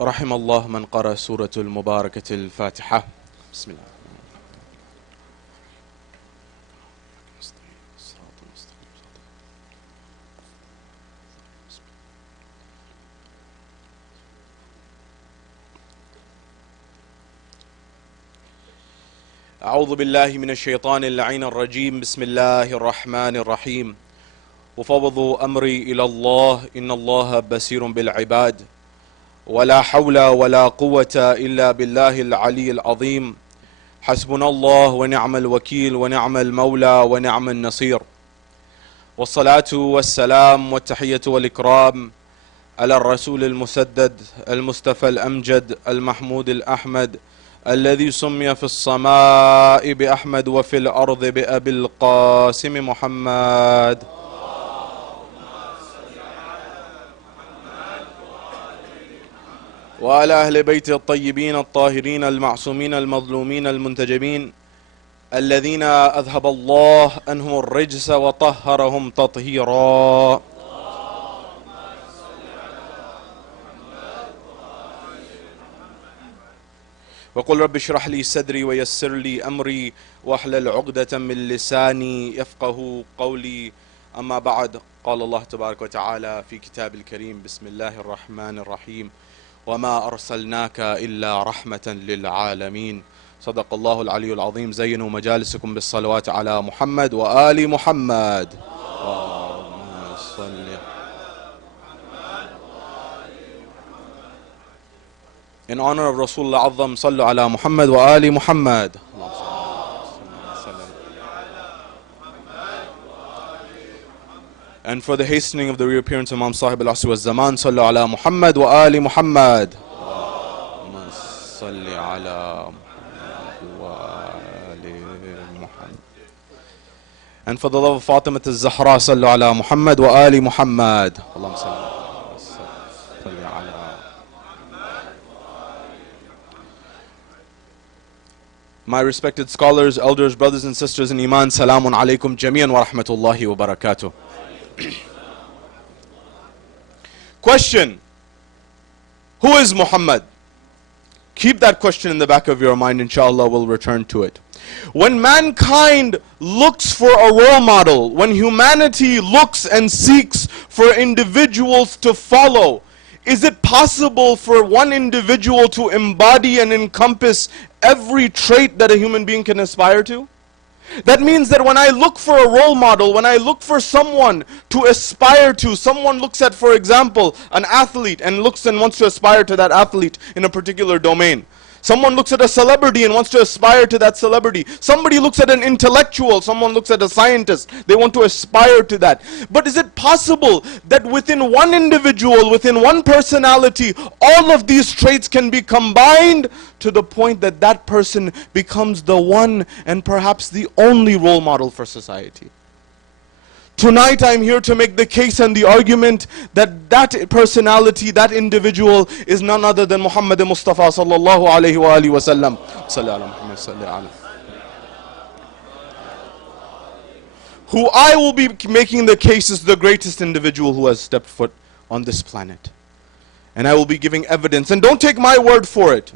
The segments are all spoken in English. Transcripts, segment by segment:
رحم الله من قرأ سورة المباركة الفاتحة. بسم الله. أعوذ بالله من الشيطان اللعين الرجيم. بسم الله الرحمن الرحيم. وفوض أمري إلى الله إن الله بصير بالعباد ولا حول ولا قوة إلا بالله العلي العظيم. حسبنا الله ونعم الوكيل ونعم المولى ونعم النصير. والصلاة والسلام والتحية والإكرام على الرسول المسدد المصطفى الأمجد المحمود الأحمد الذي سمي في السماء بأحمد وفي الأرض بأبي القاسم محمد. وعلى أهل بيت الطيبين الطاهرين المعصومين المظلومين المنتجبين الذين أذهب الله عنهم الرجس وطهرهم تطهيرا. وقل رب اشرح لي صدري ويسر لي أمري واحلل عقدة من لساني يفقه قولي. أما بعد، قال الله تبارك وتعالى في كتاب الكريم: بسم الله الرحمن الرحيم وما أرسلناك إلا رحمة للعالمين. صدق الله العلي العظيم. زينوا مجالسكم بالصلوات على محمد وآل محمد. اللهم صل. In honor of Rasulullah Azam, sallu ala Muhammad wa ali Muhammad. And for the hastening of the reappearance of Imam Sahib al-Asr wa Zaman, sallu ala Muhammad wa ali Muhammad. Salli ala Muhammad wa ali Muhammad. And for the love of Fatima al-Zahra, sallu ala Muhammad wa ali Muhammad. Allahumma salli ala. My respected scholars, elders, brothers and sisters in Iman, salamun alaykum jami'an wa rahmatullahi wa barakatuh. Question: who is Muhammad? Keep that question in the back of your mind, inshallah, we'll return to it. When mankind looks for a role model, when humanity looks and seeks for individuals to follow, is it possible for one individual to embody and encompass every trait that a human being can aspire to? That means that when I look for a role model, when I look for someone to aspire to, someone looks at, for example, an athlete and looks and wants to aspire to that athlete in a particular domain. Someone looks at a celebrity and wants to aspire to that celebrity. Somebody looks at an intellectual, someone looks at a scientist, they want to aspire to that. But is it possible that within one individual, within one personality, all of these traits can be combined to the point that that person becomes the one and perhaps the only role model for society? Tonight I'm here to make the case and the argument that that personality, that individual is none other than Muhammad Mustafa sallallahu alayhi wa alihi wa sallam. Who I will be making the case is the greatest individual who has stepped foot on this planet. And I will be giving evidence. And don't take my word for it.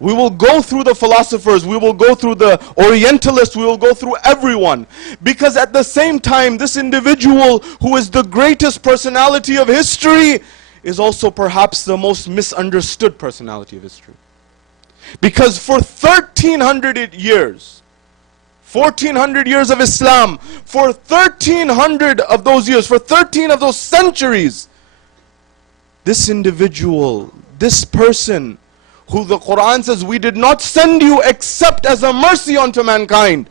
We will go through the philosophers, we will go through the Orientalists, we will go through everyone. Because at the same time, this individual who is the greatest personality of history is also perhaps the most misunderstood personality of history. Because for 1300 years, 1400 years of Islam, for 1300 of those years, for 13 of those centuries, this individual, this person, who the Quran says, we did not send you except as a mercy unto mankind.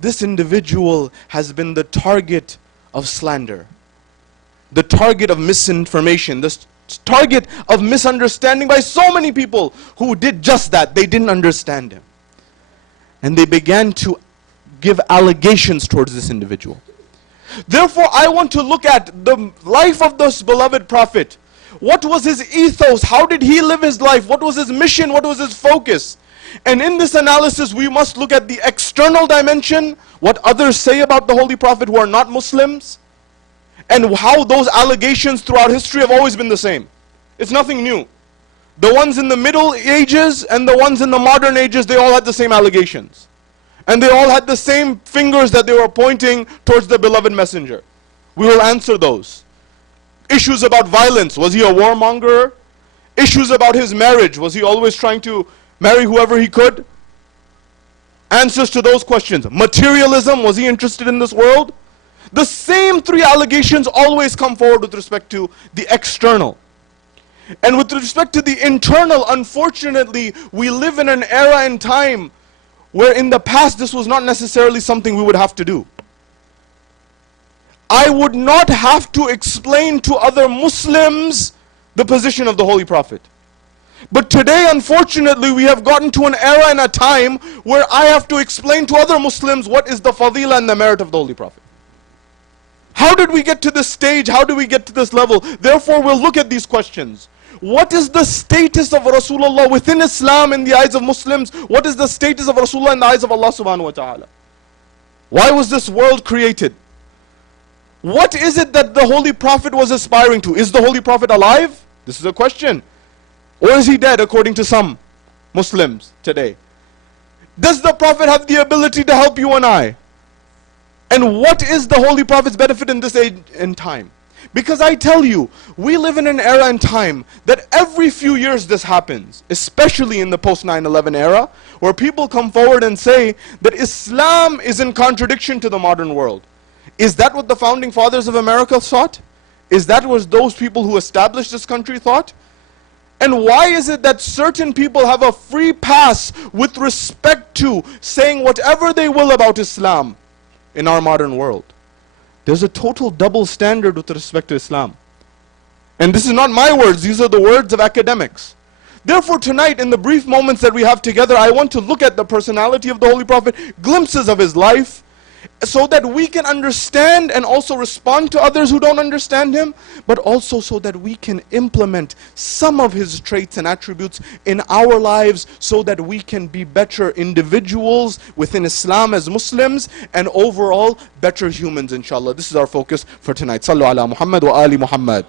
This individual has been the target of slander, the target of misinformation, the target of misunderstanding by so many people who did just that. They didn't understand him. And they began to give allegations towards this individual. Therefore, I want to look at the life of this beloved Prophet. What was his ethos? How did he live his life? What was his mission? What was his focus? And in this analysis, we must look at the external dimension, what others say about the Holy Prophet who are not Muslims, and how those allegations throughout history have always been the same. It's nothing new. The ones in the Middle Ages and the ones in the modern ages, they all had the same allegations. And they all had the same fingers that they were pointing towards the beloved messenger. We will answer those. Issues about violence, was he a warmonger? Issues about his marriage, was he always trying to marry whoever he could? Answers to those questions. Materialism, was he interested in this world? The same three allegations always come forward with respect to the external. And with respect to the internal, unfortunately, we live in an era and time where in the past this was not necessarily something we would have to do. I would not have to explain to other Muslims the position of the Holy Prophet. But today, unfortunately, we have gotten to an era and a time where I have to explain to other Muslims what is the fadila and the merit of the Holy Prophet. How did we get to this stage? How do we get to this level? Therefore, we'll look at these questions. What is the status of Rasulullah within Islam in the eyes of Muslims? What is the status of Rasulullah in the eyes of Allah subhanahu wa ta'ala? Why was this world created? What is it that the Holy Prophet was aspiring to? Is the Holy Prophet alive? This is a question. Or is he dead according to some Muslims today? Does the Prophet have the ability to help you and I? And what is the Holy Prophet's benefit in this age and time? Because I tell you, we live in an era and time that every few years this happens, especially in the post 9/11 era, where people come forward and say that Islam is in contradiction to the modern world. Is that what the founding fathers of America thought? Is that what those people who established this country thought? And why is it that certain people have a free pass with respect to saying whatever they will about Islam in our modern world? There's a total double standard with respect to Islam. And this is not my words, these are the words of academics. Therefore tonight, in the brief moments that we have together, I want to look at the personality of the Holy Prophet, glimpses of his life, so that we can understand and also respond to others who don't understand him, but also so that we can implement some of his traits and attributes in our lives, so that we can be better individuals within Islam as Muslims, and overall better humans, inshallah. This is our focus for tonight. Sallu ala Muhammad wa ali Muhammad.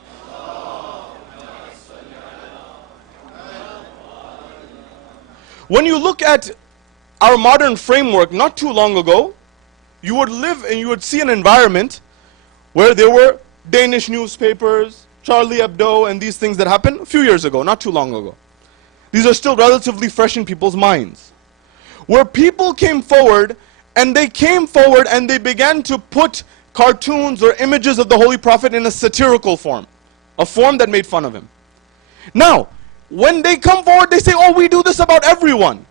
When you look at our modern framework, not too long ago, you would live and you would see an environment where there were Danish newspapers, Charlie Hebdo, and these things that happened a few years ago, not too long ago. These are still relatively fresh in people's minds. Where people came forward and they began to put cartoons or images of the Holy Prophet in a satirical form, a form that made fun of him. Now, when they come forward, they say, oh, we do this about everyone.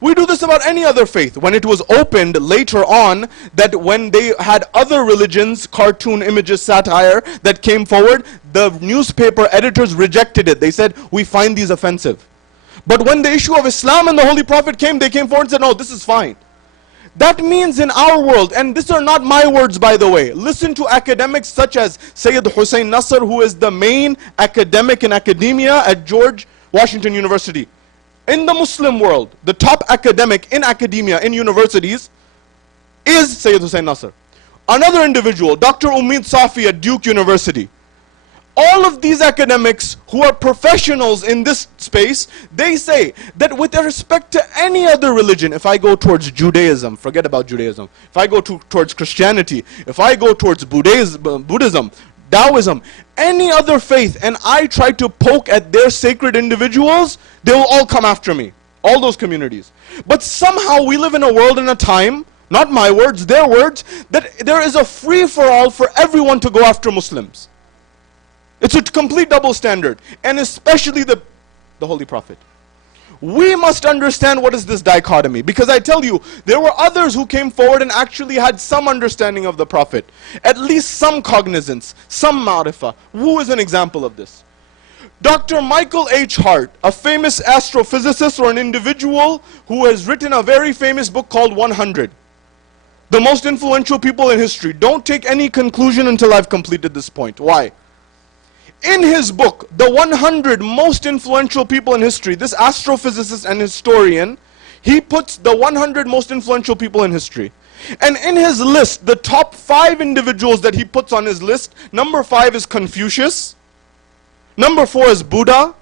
We do this about any other faith. When it was opened later on, that when they had other religions, cartoon images, satire that came forward, the newspaper editors rejected it. They said, we find these offensive. But when the issue of Islam and the Holy Prophet came, they came forward and said, no, this is fine. That means in our world, and these are not my words by the way, listen to academics such as Syed Hussein Nasr, who is the main academic in academia at George Washington University. In the Muslim world, the top academic in academia, in universities, is Sayyid Hussein Nasr. Another individual, Dr. Umeed Safi at Duke University. All of these academics who are professionals in this space, they say that with respect to any other religion, if I go towards Judaism, forget about Judaism. If I go towards Christianity, if I go towards Buddhism, Taoism, any other faith, and I try to poke at their sacred individuals, they will all come after me. All those communities. But somehow we live in a world and a time, not my words, their words, that there is a free-for-all for everyone to go after Muslims. It's a complete double standard, and especially the Holy Prophet. We must understand what is this dichotomy, because I tell you, there were others who came forward and actually had some understanding of the Prophet, at least some cognizance, some ma'rifah. Who is an example of this? Dr. Michael H. Hart, a famous astrophysicist or an individual who has written a very famous book called 100. The most influential people in history. Don't take any conclusion until I've completed this point. Why? In his book, The 100 Most Influential People in History, this astrophysicist and historian, He puts the 100 most influential people in history. And in his list, the top 5 individuals that he puts on his list, number 5 is Confucius, number 4 is Buddha,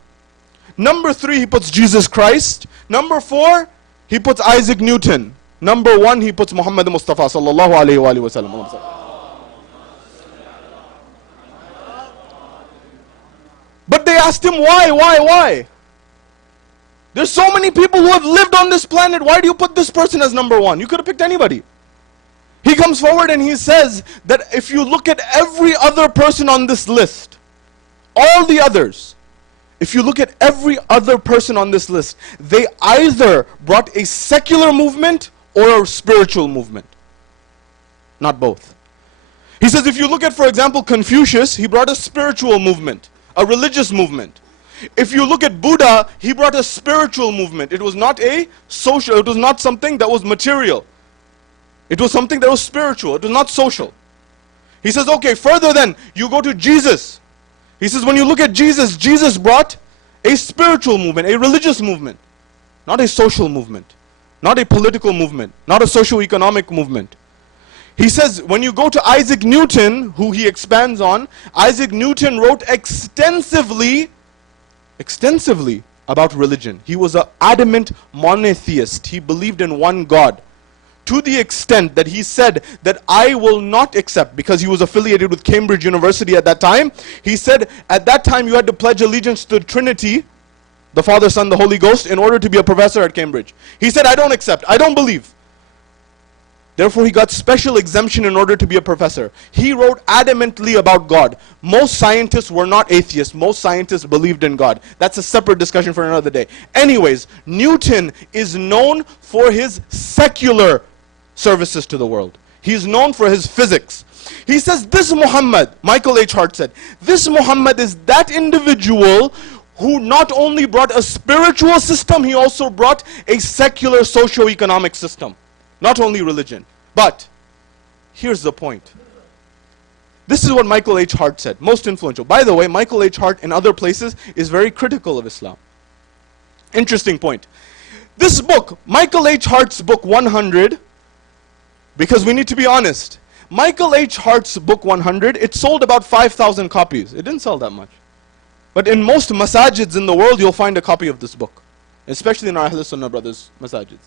number 3 he puts Jesus Christ, number 4 he puts Isaac Newton, number 1 he puts Muhammad Mustafa sallallahu alayhi wa sallam. But they asked him, why? There's so many people who have lived on this planet. Why do you put this person as number 1? You could have picked anybody. He comes forward and he says that if you look at every other person on this list, all the others, if you look at every other person on this list, they either brought a secular movement or a spiritual movement. Not both. He says if you look at, for example, Confucius, he brought a spiritual movement, a religious movement. If you look at Buddha, he brought a spiritual movement. It was not a social, it was not something that was material. It was something that was spiritual, it was not social. He says, okay, further then, you go to Jesus. He says, when you look at Jesus, Jesus brought a spiritual movement, a religious movement, not a social movement, not a political movement, not a socio-economic movement. He says, when you go to Isaac Newton, who he expands on, Isaac Newton wrote extensively about religion. He was an adamant monotheist. He believed in one God. To the extent that he said that I will not accept, because he was affiliated with Cambridge University at that time, he said at that time you had to pledge allegiance to the Trinity, the Father, Son, the Holy Ghost, in order to be a professor at Cambridge. He said, I don't accept, I don't believe. Therefore he got special exemption in order to be a professor. He wrote adamantly about God. Most scientists were not atheists. Most scientists believed in God. That's a separate discussion for another day. Anyways, Newton is known for his secular services to the world. He's known for his physics. He says this Muhammad, Michael H. Hart said, this Muhammad is that individual who not only brought a spiritual system, he also brought a secular socio-economic system. Not only religion. But here's the point. This is what Michael H. Hart said, most influential. By the way, Michael H. Hart in other places is very critical of Islam. Interesting point. This book, Michael H. Hart's book 100, because we need to be honest, Michael H. Hart's book 100, it sold about 5,000 copies. It didn't sell that much. But in most masajids in the world, you'll find a copy of this book. Especially in our Ahl Sunnah brothers' masajids.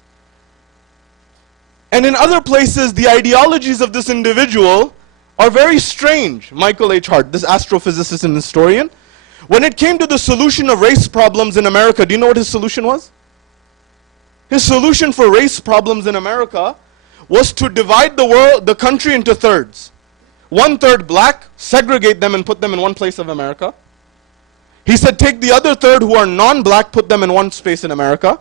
And in other places, the ideologies of this individual are very strange. Michael H. Hart, this astrophysicist and historian, when it came to the solution of race problems in America, do you know what his solution was? His solution for race problems in America was to divide the country into thirds. 1/3 black, segregate them and put them in one place of America. He said take the other third who are non-black, put them in one space in America.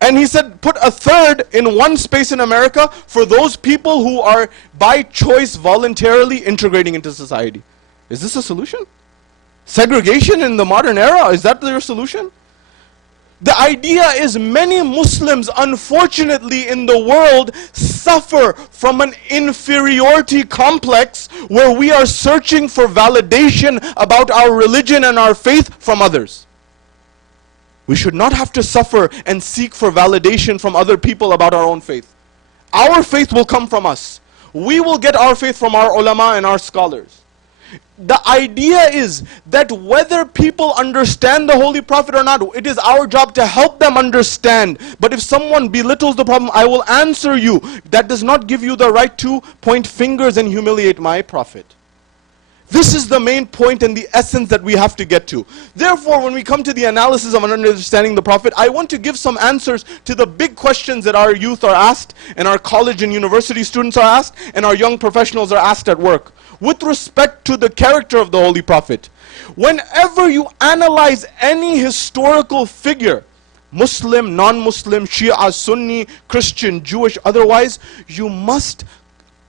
And he said put a third in one space in America for those people who are by choice voluntarily integrating into society. Is this a solution? Segregation in the modern era, is that their solution? The idea is many Muslims unfortunately in the world suffer from an inferiority complex where we are searching for validation about our religion and our faith from others. We should not have to suffer and seek for validation from other people about our own faith. Our faith will come from us. We will get our faith from our ulama and our scholars. The idea is that whether people understand the Holy Prophet or not, it is our job to help them understand. But if someone belittles the problem, I will answer you. That does not give you the right to point fingers and humiliate my Prophet. This is the main point and the essence that we have to get to. Therefore, when we come to the analysis of understanding the Prophet, I want to give some answers to the big questions that our youth are asked, and our college and university students are asked, and our young professionals are asked at work. With respect to the character of the Holy Prophet, whenever you analyze any historical figure, Muslim, non-Muslim, Shia, Sunni, Christian, Jewish, otherwise, you must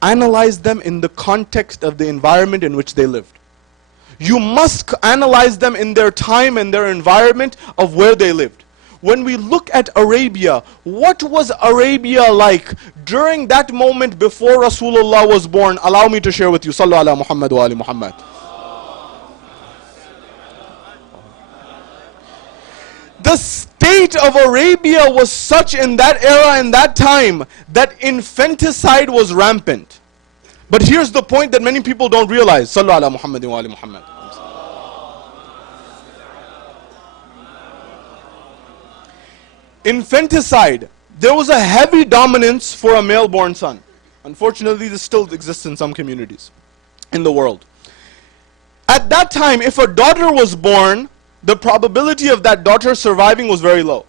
analyze them in the context of the environment in which they lived. You must analyze them in their time and their environment of where they lived. When we look at Arabia, what was Arabia like during that moment before Rasulullah was born? Allow me to share with you. Sallu ala Muhammad wa ali Muhammad. The state of Arabia was such in that era and that time that infanticide was rampant. But here's the point that many people don't realize. Sallu ala Muhammadin wa ali Muhammad. Infanticide, there was a heavy dominance for a male-born son. Unfortunately, this still exists in some communities in the world. At that time, if a daughter was born, the probability of that daughter surviving was very low.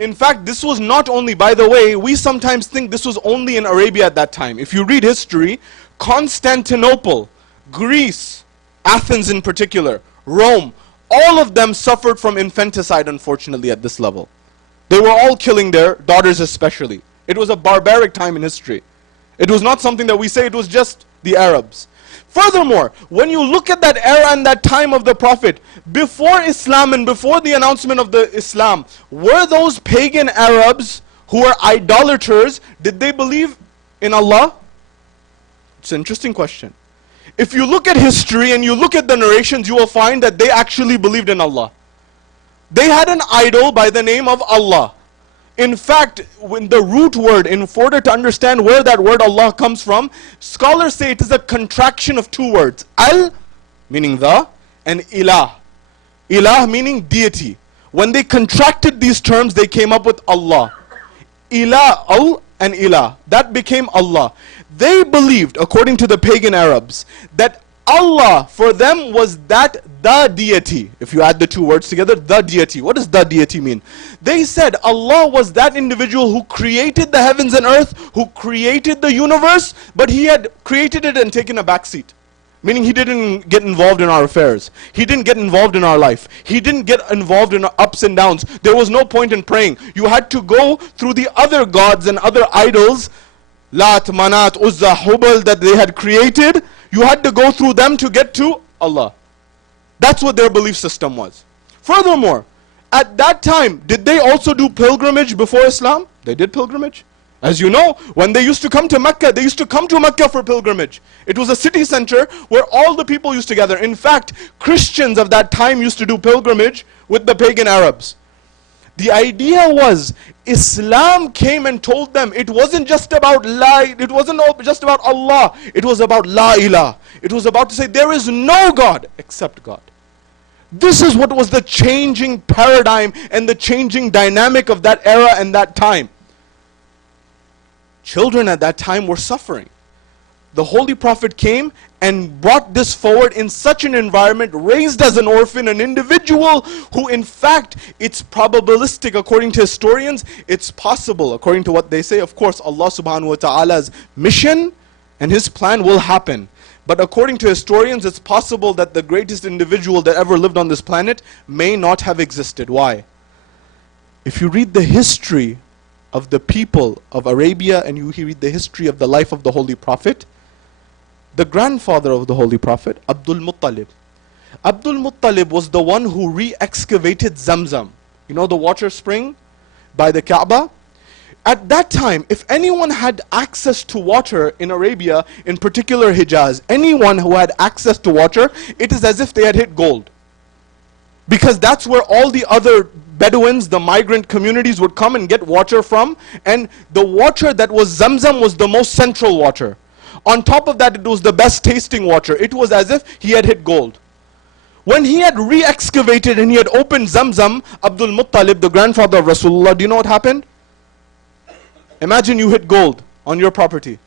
In fact, this was not only, by the way, we sometimes think this was only in Arabia at that time. If you read history, Constantinople, Greece, Athens in particular, Rome, all of them suffered from infanticide, unfortunately, at this level. They were all killing their daughters especially. It was a barbaric time in history. It was not something that we say, it was just the Arabs. Furthermore, when you look at that era and that time of the Prophet, before Islam and before the announcement of the Islam, were those pagan Arabs who were idolaters, did they believe in Allah? It's an interesting question. If you look at history and you look at the narrations, you will find that they actually believed in Allah. They had an idol by the name of Allah. In fact, when the root word, in order to understand where that word Allah comes from, scholars say it is a contraction of two words. Al, meaning the, and Ilah. Ilah meaning deity. When they contracted these terms, they came up with Allah. Ilah, Al, and Ilah. That became Allah. They believed, according to the pagan Arabs, that Allah for them was that the deity. If you add the two words together, the deity. What does the deity mean? They said Allah was that individual who created the heavens and earth, who created the universe, but he had created it and taken a back seat. Meaning he didn't get involved in our affairs. He didn't get involved in our life. He didn't get involved in our ups and downs. There was no point in praying. You had to go through the other gods and other idols, Lat, Manat, Uzza, Hubal, that they had created. You had to go through them to get to Allah. That's what their belief system was. Furthermore, at that time, did they also do pilgrimage before Islam? They did pilgrimage. As you know, when they used to come to Mecca, they used to come to Mecca for pilgrimage. It was a city center where all the people used to gather. In fact, Christians of that time used to do pilgrimage with the pagan Arabs. The idea was, Islam came and told them it wasn't just about it wasn't just about Allah, it was about La ilah. It was about to say there is no God except God. This is what was the changing paradigm and the changing dynamic of that era and that time. Children at that time were suffering. The Holy Prophet came and brought this forward in such an environment, raised as an orphan, an individual who in fact, it's probabilistic according to historians, it's possible according to what they say. Of course, Allah subhanahu wa ta'ala's mission and His plan will happen. But according to historians, it's possible that the greatest individual that ever lived on this planet may not have existed. Why? If you read the history of the people of Arabia and you read the history of the life of the Holy Prophet, the grandfather of the Holy Prophet, Abdul Muttalib. Abdul Muttalib was the one who re-excavated Zamzam. You know the water spring by the Kaaba? At that time, if anyone had access to water in Arabia, in particular Hijaz, anyone who had access to water, it is as if they had hit gold. Because that's where all the other Bedouins, the migrant communities would come and get water from. And the water that was Zamzam was the most central water. On top of that, it was the best tasting water. It was as if he had hit gold. When he had re-excavated and he had opened Zamzam, Abdul Muttalib, the grandfather of Rasulullah, do you know what happened? Imagine you hit gold on your property.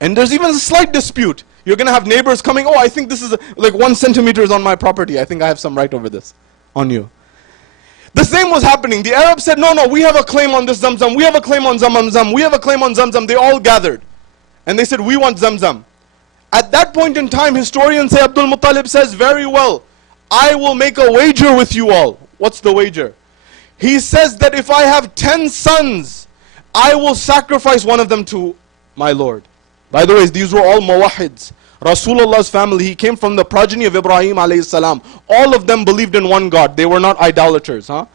And there's even a slight dispute. You're going to have neighbors coming, oh, I think this is like 1 centimeter is on my property. I think I have some right over this on you. The same was happening. The Arabs said, no, we have a claim on this Zamzam. We have a claim on Zamzam. We have a claim on Zamzam. They all gathered. And they said, we want Zamzam. At that point in time, historians say, Abdul Muttalib says, very well, I will make a wager with you all. What's the wager? He says that if I have 10 sons, I will sacrifice one of them to my Lord. By the way, these were all muwahhids. Rasulullah's family, he came from the progeny of Ibrahim alayhi salam. All of them believed in one God. They were not idolaters. All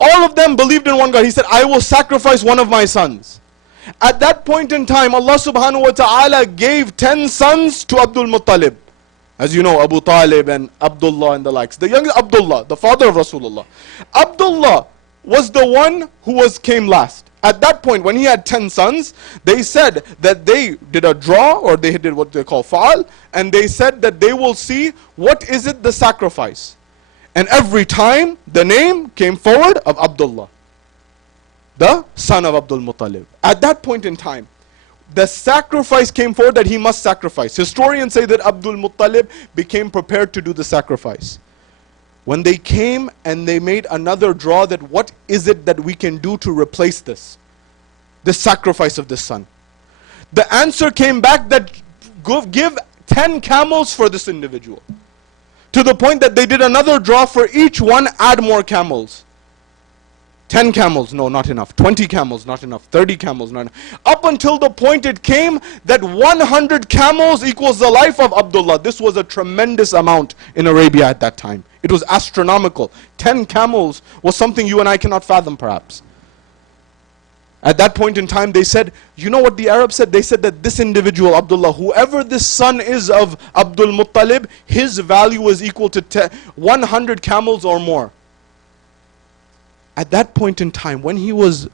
of them believed in one God. He said, I will sacrifice one of my sons. At that point in time, Allah subhanahu wa ta'ala gave 10 sons to Abdul Muttalib. As you know, Abu Talib and Abdullah and the likes. The young Abdullah, the father of Rasulullah. Abdullah was the one who came last. At that point, when he had 10 sons, they said that they did a draw, or they did what they call fa'al, and they said that they will see what is it the sacrifice. And every time the name came forward of Abdullah, the son of Abdul Muttalib. At that point in time, the sacrifice came forward that he must sacrifice. Historians say that Abdul Muttalib became prepared to do the sacrifice. When they came and they made another draw, that what is it that we can do to replace this sacrifice of this son? The answer came back that give 10 camels for this individual. To the point that they did another draw, for each one add more camels. 10 camels, no, not enough. 20 camels, not enough. 30 camels, not enough. Up until the point it came that 100 camels equals the life of Abdullah. This was a tremendous amount in Arabia at that time. It was astronomical. 10 camels was something you and I cannot fathom, perhaps. At that point in time, they said, you know what the Arabs said? They said that this individual, Abdullah, whoever this son is of Abdul Muttalib, his value is equal to 100 camels or more. At that point in time, when he was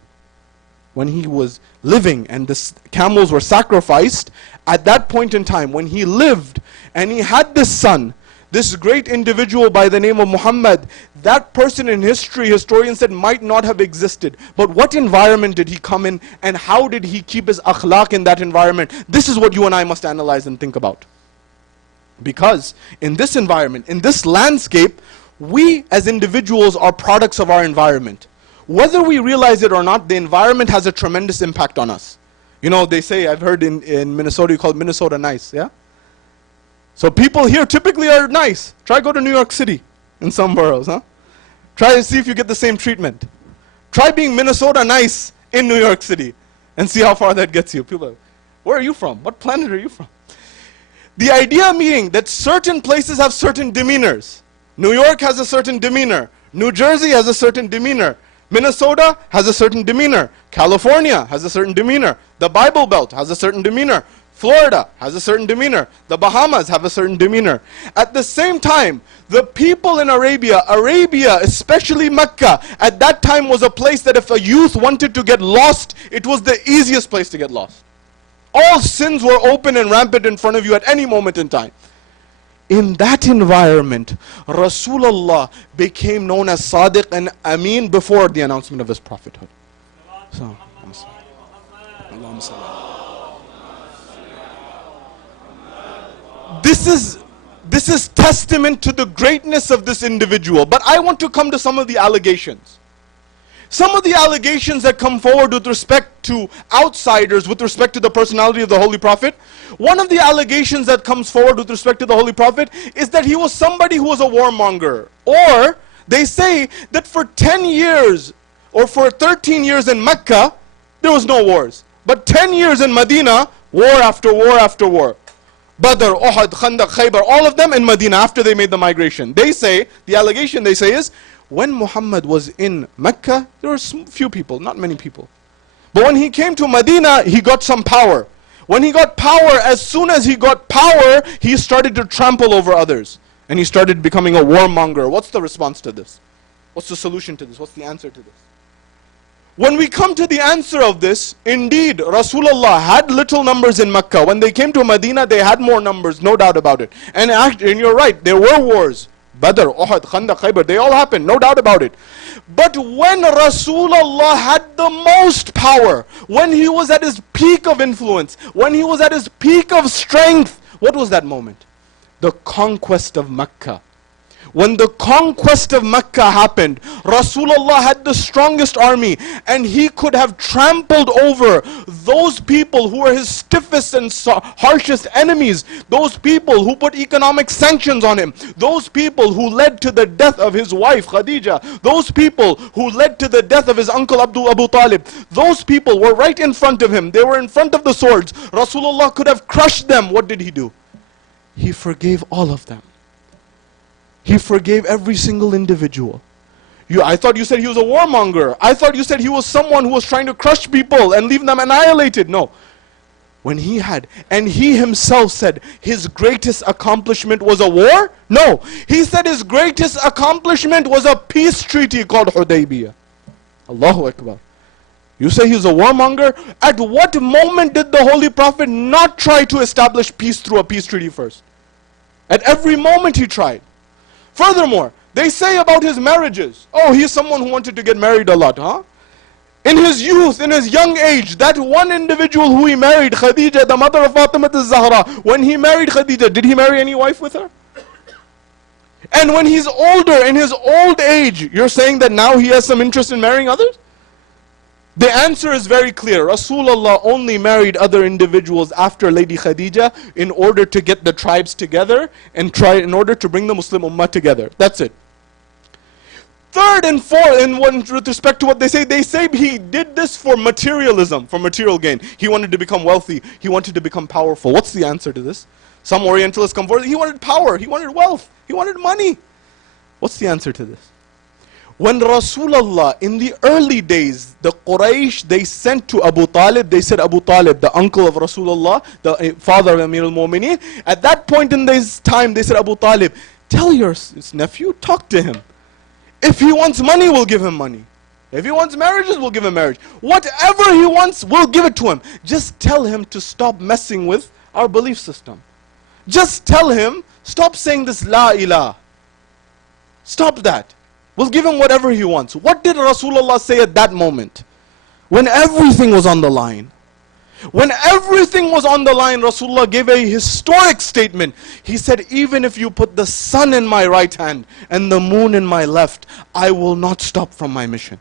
living and the camels were sacrificed, at that point in time, when he lived and he had this son, this great individual by the name of Mohammed, that person in history, historians said, might not have existed. But what environment did he come in, and how did he keep his akhlaq in that environment? This is what you and I must analyze and think about. Because in this environment, in this landscape, we as individuals are products of our environment. Whether we realize it or not, the environment has a tremendous impact on us. You know, they say, I've heard in Minnesota, you call Minnesota nice, yeah? So people here typically are nice. Try go to New York City in some boroughs, huh? Try to see if you get the same treatment. Try being Minnesota nice in New York City and see how far that gets you. People are, where are you from? What planet are you from? The idea being that certain places have certain demeanors. New York has a certain demeanor. New Jersey has a certain demeanor. Minnesota has a certain demeanor. California has a certain demeanor. The Bible Belt has a certain demeanor. Florida has a certain demeanor. The Bahamas have a certain demeanor. At the same time, the people in Arabia, especially Mecca, at that time was a place that if a youth wanted to get lost, it was the easiest place to get lost. All sins were open and rampant in front of you at any moment in time. In that environment, Rasulullah became known as Sadiq and Amin before the announcement of his prophethood. So, this is testament to the greatness of this individual. But I want to come to some of the allegations. Some of the allegations that come forward with respect to outsiders, with respect to the personality of the Holy Prophet. One of the allegations that comes forward with respect to the Holy Prophet is that he was somebody who was a warmonger. Or they say that for 10 years or for 13 years in Mecca, there was no wars. But 10 years in Medina, war after war after war. Badr, Uhud, Khandaq, Khaybar, all of them in Medina after they made the migration. They say, the allegation they say is, when Muhammad was in Mecca, there were few people, not many people. But when he came to Medina, he got some power. When he got power, as soon as he got power, he started to trample over others. And he started becoming a warmonger. What's the response to this? What's the solution to this? What's the answer to this? When we come to the answer of this, indeed, Rasulullah had little numbers in Mecca. When they came to Medina, they had more numbers, no doubt about it. And you're right, there were wars. Badr, Uhud, Khandaq, Khaybar, they all happened, no doubt about it. But when Rasulullah had the most power, when he was at his peak of influence, when he was at his peak of strength, what was that moment? The conquest of Mecca. When the conquest of Mecca happened, Rasulullah had the strongest army, and he could have trampled over those people who were his stiffest and harshest enemies, those people who put economic sanctions on him, those people who led to the death of his wife Khadija, those people who led to the death of his uncle Abu Talib. Those people were right in front of him. They were in front of the swords. Rasulullah could have crushed them. What did he do? He forgave all of them. He forgave every single individual. I thought you said he was a warmonger. I thought you said he was someone who was trying to crush people and leave them annihilated. No. When he had, and he himself said his greatest accomplishment was a war? No. He said his greatest accomplishment was a peace treaty called Hudaybiyah. Allahu Akbar. You say he's a warmonger? At what moment did the Holy Prophet not try to establish peace through a peace treaty first? At every moment he tried. Furthermore, they say about his marriages, oh, he's someone who wanted to get married a lot, huh? In his youth, in his young age, that one individual who he married, Khadija, the mother of Fatima al-Zahra, when he married Khadija, did he marry any wife with her? And when he's older, in his old age, you're saying that now he has some interest in marrying others? The answer is very clear. Rasulullah only married other individuals after Lady Khadija in order to get the tribes together and in order to bring the Muslim Ummah together. That's it. Third and fourth, with respect to what they say he did this for materialism, for material gain. He wanted to become wealthy. He wanted to become powerful. What's the answer to this? Some Orientalists come forward. He wanted power. He wanted wealth. He wanted money. What's the answer to this? When Rasulullah, in the early days, the Quraysh, they sent to Abu Talib, they said, Abu Talib, the uncle of Rasulullah, the father of Amir al-Mu'mineen, at that point in this time, they said, Abu Talib, tell your nephew, talk to him. If he wants money, we'll give him money. If he wants marriages, we'll give him marriage. Whatever he wants, we'll give it to him. Just tell him to stop messing with our belief system. Just tell him, stop saying this La ilaha. Stop that. We'll give him whatever he wants. What did Rasulullah say at that moment? When everything was on the line. When everything was on the line, Rasulullah gave a historic statement. He said, even if you put the sun in my right hand and the moon in my left, I will not stop from my mission.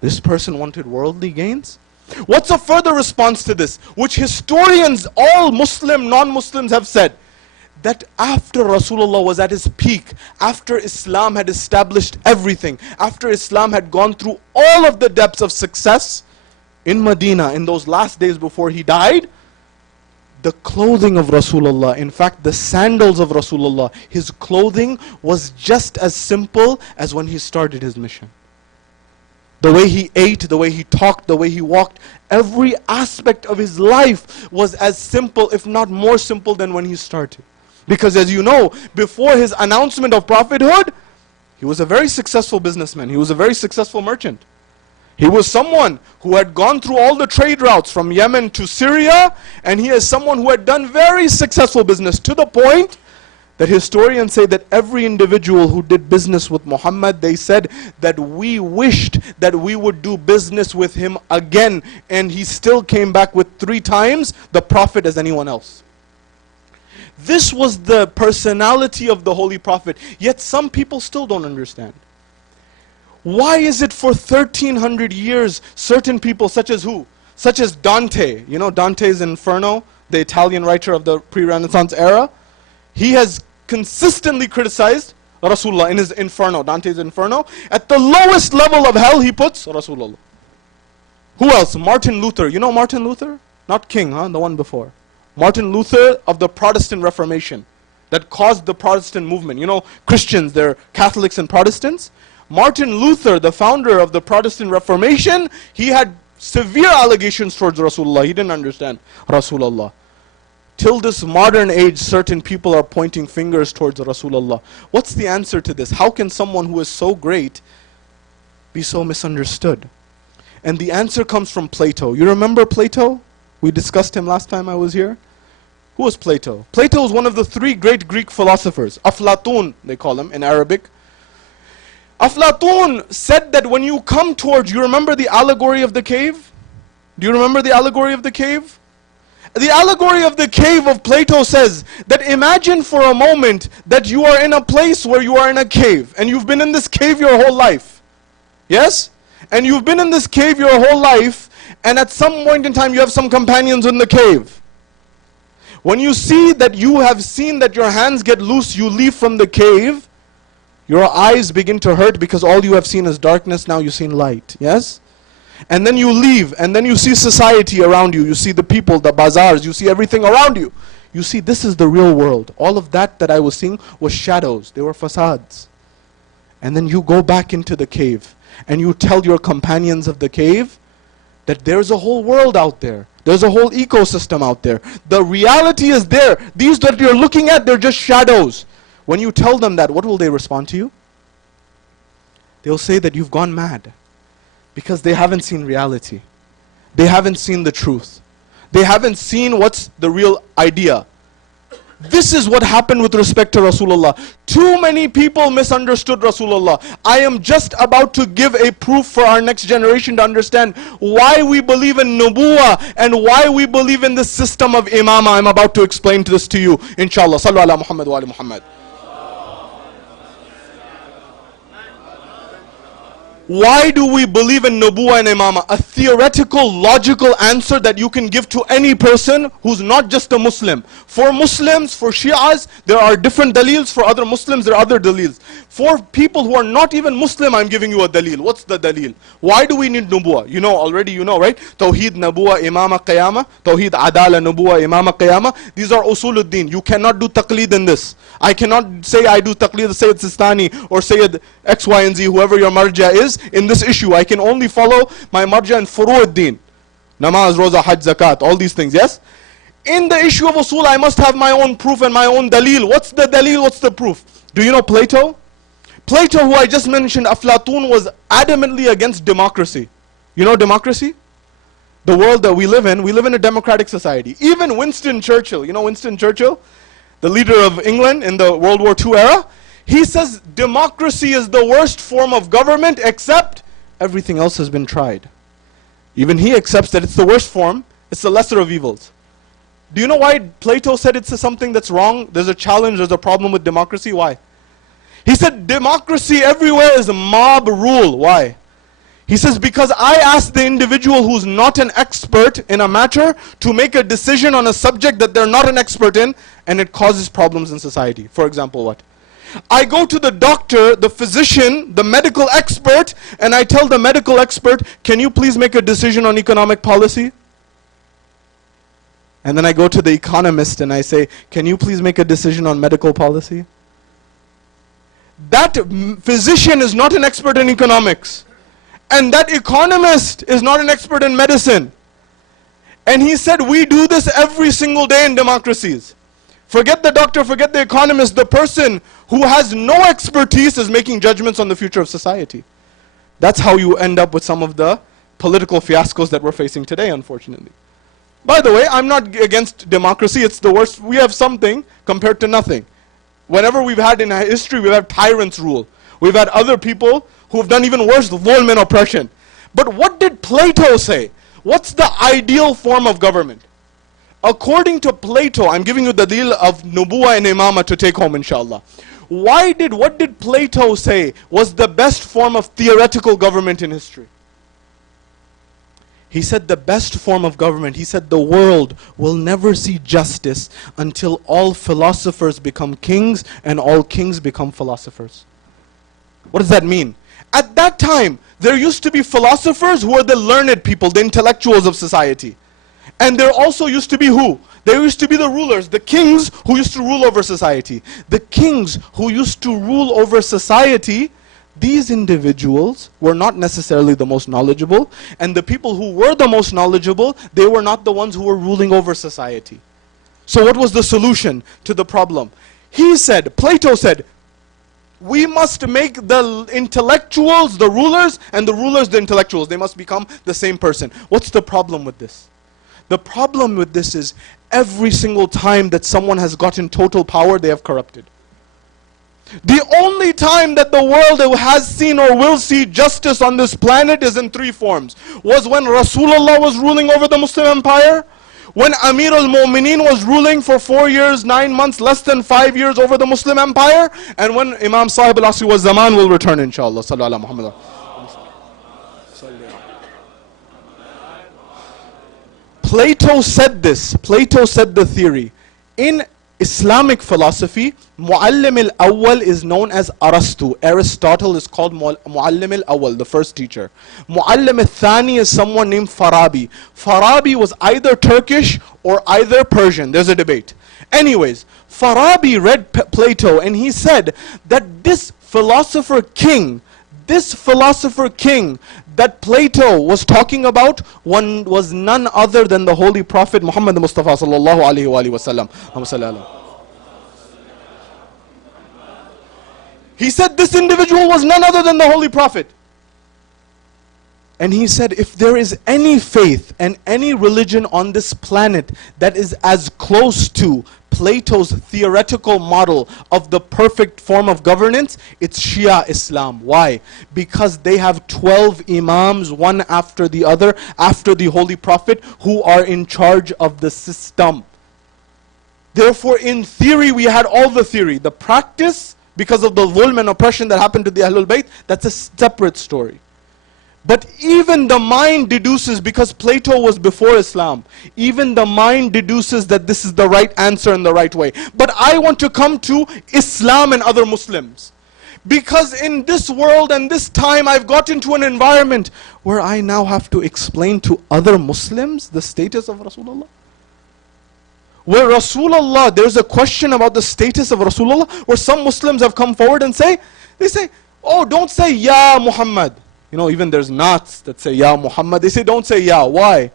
This person wanted worldly gains? What's a further response to this? Which historians, all Muslim, non-Muslims have said, that after Rasulullah was at his peak, after Islam had established everything, after Islam had gone through all of the depths of success, in Medina, in those last days before he died, the clothing of Rasulullah, in fact the sandals of Rasulullah, his clothing was just as simple as when he started his mission. The way he ate, the way he talked, the way he walked, every aspect of his life was as simple, if not more simple than when he started. Because as you know, before his announcement of prophethood, he was a very successful businessman. He was a very successful merchant. He was someone who had gone through all the trade routes from Yemen to Syria, and he is someone who had done very successful business, to the point that historians say that every individual who did business with Muhammad, they said that we wished that we would do business with him again, and he still came back with 3 times the profit as anyone else. This was the personality of the Holy Prophet, yet some people still don't understand. Why is it for 1300 years certain people such as who? Such as Dante. You know Dante's Inferno, the Italian writer of the pre-Renaissance era? He has consistently criticized Rasulullah in his Inferno, Dante's Inferno. At the lowest level of hell he puts Rasulullah. Who else? Martin Luther. You know Martin Luther? Not King, huh? The one before. Martin Luther of the Protestant Reformation that caused the Protestant movement. You know Christians, they're Catholics and Protestants. Martin Luther, the founder of the Protestant Reformation, he had severe allegations towards Rasulullah. He didn't understand Rasulullah. Till this modern age, certain people are pointing fingers towards Rasulullah. What's the answer to this? How can someone who is so great be so misunderstood? And the answer comes from Plato. You remember Plato? We discussed him last time I was here. Who was Plato? Plato was one of the 3 great Greek philosophers. Aflatun, they call him in Arabic. Aflatun said that when you come towards, you remember the allegory of the cave? Do you remember the allegory of the cave? The allegory of the cave of Plato says that imagine for a moment that you are in a place where you are in a cave, and you've been in this cave your whole life. Yes? And you've been in this cave your whole life, and at some point in time you have some companions in the cave. When you see that you have seen that your hands get loose, you leave from the cave, your eyes begin to hurt because all you have seen is darkness, now you've seen light. Yes? And then you leave, and then you see society around you. You see the people, the bazaars, you see everything around you. You see this is the real world. All of that I was seeing was shadows. They were facades. And then you go back into the cave, and you tell your companions of the cave that there's a whole world out there. There's a whole ecosystem out there. The reality is there. These that you're looking at, they're just shadows. When you tell them that, what will they respond to you? They'll say that you've gone mad. Because they haven't seen reality. They haven't seen the truth. They haven't seen what's the real idea. This is what happened with respect to Rasulullah. Too many people misunderstood Rasulullah. I am just about to give a proof for our next generation to understand why we believe in Nubuwah and why we believe in the system of Imama. I'm about to explain this to you, inshallah. Sallu ala Muhammad wa ali Muhammad. Why do we believe in Nubuwah and Imama? A theoretical, logical answer that you can give to any person who's not just a Muslim. For Muslims, for Shias, there are different dalils. For other Muslims, there are other dalils. For people who are not even Muslim, I'm giving you a dalil. What's the dalil? Why do we need Nubuwah? You know, already you know, right? Tawheed, Nubuwah, Imama, Qiyamah. Tawheed, Adala, Nubuwah, Imama, Qiyamah. These are usuluddin. You cannot do taqleed in this. I cannot say I do taqleed of Sayyid Sistani or Sayyid X, Y, and Z, whoever your marja is, in this issue. I can only follow my marja in furu'ud-din. Namaz, Roza, Hajj, Zakat, all these things, yes? In the issue of usul, I must have my own proof and my own dalil. What's the dalil? What's the proof? Do you know Plato? Plato, who I just mentioned, Aflatun, was adamantly against democracy. You know democracy? The world that we live in a democratic society. Even Winston Churchill, you know Winston Churchill? The leader of England in the World War II era? He says democracy is the worst form of government except everything else has been tried. Even he accepts that it's the worst form, it's the lesser of evils. Do you know why Plato said it's something that's wrong? There's a challenge, there's a problem with democracy. Why? He said democracy everywhere is mob rule. Why? He says because I ask the individual who's not an expert in a matter to make a decision on a subject that they're not an expert in, and it causes problems in society. For example, what? I go to the doctor, the physician, the medical expert, and I tell the medical expert, can you please make a decision on economic policy? And then I go to the economist and I say, can you please make a decision on medical policy? That physician is not an expert in economics. And that economist is not an expert in medicine. And he said, we do this every single day in democracies. Forget the doctor, forget the economist. The person who has no expertise is making judgments on the future of society. That's how you end up with some of the political fiascos that we're facing today, unfortunately. By the way, I'm not against democracy. It's the worst. We have something compared to nothing. Whenever we've had in history, we've had tyrants rule. We've had other people who have done even worse, dhulm and oppression. But what did Plato say? What's the ideal form of government? According to Plato, I'm giving you the deal of Nubuwah and Imama to take home, inshallah. What did Plato say was the best form of theoretical government in history? He said the best form of government, he said the world will never see justice until all philosophers become kings and all kings become philosophers. What does that mean? At that time, there used to be philosophers who were the learned people, the intellectuals of society. And there also used to be who? There used to be the rulers, the kings who used to rule over society. The kings who used to rule over society, these individuals were not necessarily the most knowledgeable. And the people who were the most knowledgeable, they were not the ones who were ruling over society. So what was the solution to the problem? He said, Plato said, we must make the intellectuals the rulers and the rulers the intellectuals. They must become the same person. What's the problem with this? The problem with this is every single time that someone has gotten total power, they have corrupted. The only time that the world has seen or will see justice on this planet is in three forms. Was when Rasulullah was ruling over the Muslim empire, when Amir al-Mu'mineen was ruling for 4 years, 9 months, less than 5 years over the Muslim empire, and when Imam Sahib al-Asri was Zaman will return, inshallah. Sallu ala Muhammad. Plato said this. Plato said the theory. In Islamic philosophy, Muallim al-Awwal is known as Arastu. Aristotle is called Muallim al-Awwal, the first teacher. Muallim al-Thani is someone named Farabi. Farabi was either Turkish or either Persian. There's a debate. Anyways, Farabi read Plato and he said that this philosopher king, This philosopher king that Plato was talking about one was none other than the Holy Prophet Muhammad Mustafa sallallahu alaihi wasallam. He said this individual was none other than the Holy Prophet. And he said, if there is any faith and any religion on this planet that is as close to Plato's theoretical model of the perfect form of governance, it's Shia Islam. Why? Because they have 12 imams, one after the other, after the Holy Prophet, who are in charge of the system. Therefore, in theory, we had all the theory. The practice, because of the zulm and oppression that happened to the Ahlul Bayt, that's a separate story. But even the mind deduces, because Plato was before Islam, even the mind deduces that this is the right answer and the right way. But I want to come to Islam and other Muslims. Because in this world and this time, I've got into an environment where I now have to explain to other Muslims the status of Rasulullah. Where Rasulullah, there's a question about the status of Rasulullah, where some Muslims have come forward and say, oh, don't say Ya Muhammad. You know, even there's knots that say Ya Muhammad. They say don't say Ya. Why?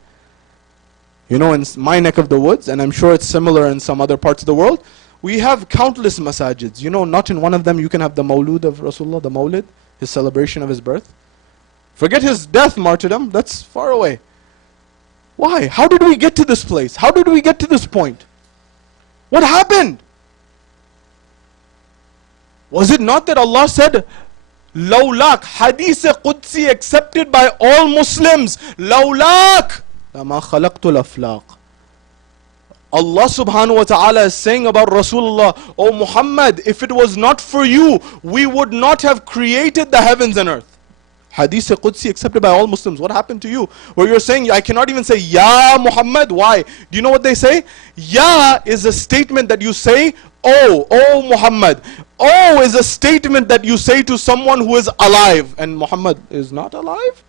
You know, in my neck of the woods, and I'm sure it's similar in some other parts of the world, we have countless masajids. You know, not in one of them you can have the Mawlud of Rasulullah, the Mawlid, his celebration of his birth. Forget his death, martyrdom, that's far away. Why? How did we get to this place? How did we get to this point? What happened? Was it not that Allah said, Lawlak, Hadith Qudsi accepted by all Muslims, Lawlak, lama khalaqtul aflaq. Allah subhanahu wa ta'ala is saying about Rasulullah, O Muhammad, if it was not for you, we would not have created the heavens and earth. Hadith Qudsi accepted by all Muslims. What happened to you? Where you're saying, I cannot even say Ya Muhammad. Why? Do you know what they say? Ya is a statement that you say, Oh Muhammad. Oh is a statement that you say to someone who is alive. And Muhammad is not alive?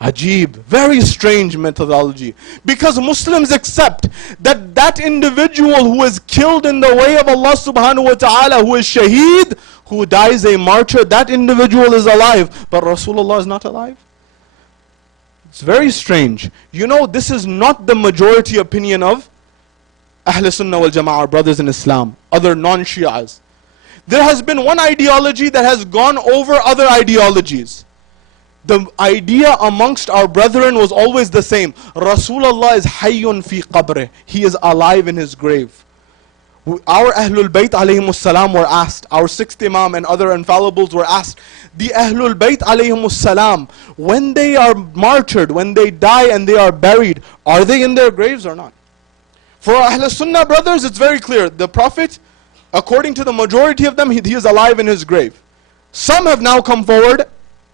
Ajib. Very strange methodology. Because Muslims accept that that individual who is killed in the way of Allah subhanahu wa ta'ala, who is shaheed, who dies a martyr, that individual is alive. But Rasulullah is not alive? It's very strange. You know, this is not the majority opinion of Ahl Sunnah wal Jama'ah, our brothers in Islam, other non-Shi'as. There has been one ideology that has gone over other ideologies. The idea amongst our brethren was always the same. Rasulullah is hayyun fi qabrih. He is alive in his grave. Our Ahlul Bayt alayhimus salam were asked, our sixth Imam and other infallibles were asked, the Ahlul Bayt alayhimus salam, when they are martyred, when they die and they are buried, are they in their graves or not? For our Ahl Sunnah brothers, it's very clear. The Prophet, according to the majority of them, he is alive in his grave. Some have now come forward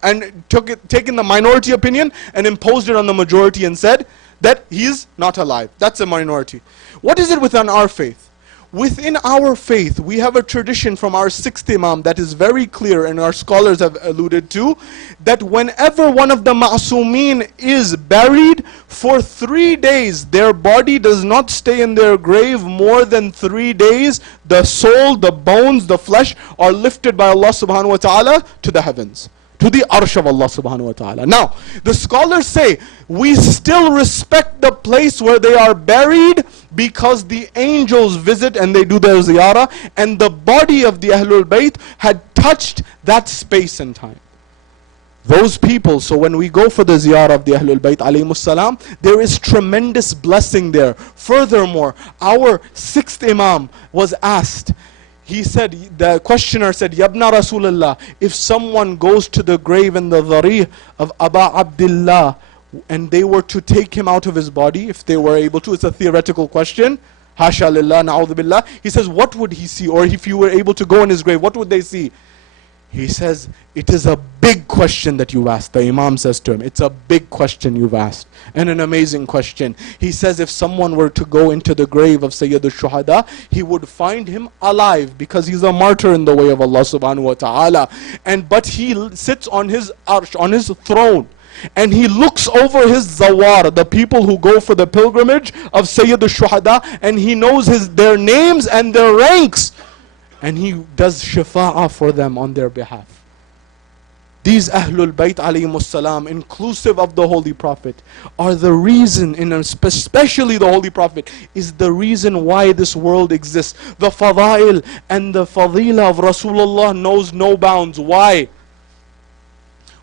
and taken the minority opinion and imposed it on the majority and said that he is not alive. That's a minority. What is it within our faith? Within our faith, we have a tradition from our sixth Imam that is very clear, and our scholars have alluded to, that whenever one of the ma'asumeen is buried, for 3 days, their body does not stay in their grave more than 3 days. The soul, the bones, the flesh are lifted by Allah subhanahu wa ta'ala to the heavens, to the arsh of Allah subhanahu wa ta'ala. Now, the scholars say, we still respect the place where they are buried because the angels visit and they do their ziyarah, and the body of the Ahlul Bayt had touched that space and time. Those people, so when we go for the ziyarah of the Ahlul Bayt alayhimus salam, there is tremendous blessing there. Furthermore, our sixth Imam was asked, he said, the questioner said, Yabna Rasulullah, if someone goes to the grave in the dharih of Aba Abdullah and they were to take him out of his body, if they were able to, it's a theoretical question, Hasha lillah, na'udhu billah. He says, what would he see? Or if you were able to go in his grave, what would they see? He says, it is a big question that you've asked. The Imam says to him, it's a big question you've asked, and an amazing question. He says, if someone were to go into the grave of Syed Shahadat, he would find him alive, because he's a martyr in the way of Allah subhanahu wa ta'ala. But he sits on his arsh, on his throne, and he looks over his zawar, the people who go for the pilgrimage of Syed Shuhada, and he knows their names and their ranks, and he does shafa'ah for them on their behalf. These Ahlul Bayt alayhimus salam, inclusive of the Holy Prophet, are the reason, especially the Holy Prophet, is the reason why this world exists. The fadail and the fadila of Rasulullah knows no bounds. Why?